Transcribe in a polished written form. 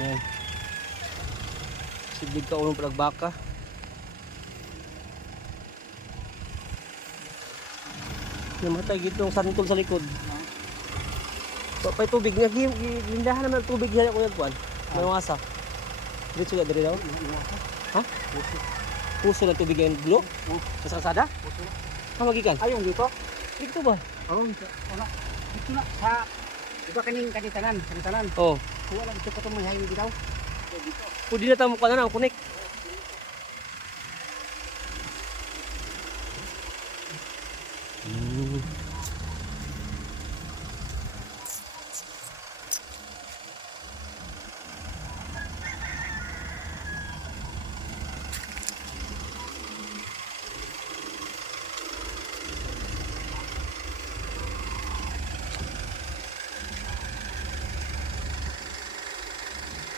Yan. Siglig ka unong palagbaka. Namatay gitong santol sa likod. Pa tubig nga gindahan naman tubig diha ko yan kuan. May wasa. Dito ga diri daw. Ha? Puso ng tubig yung blue? Sa kalsada? Ha, magikan? Ayong dito? Dito ba? Oo, ano? Dito na, sa... Diba kanitanan? Oo. Kuha lang dito ka itong may hangin dito. Pwede na tayo mukha na ang kunik.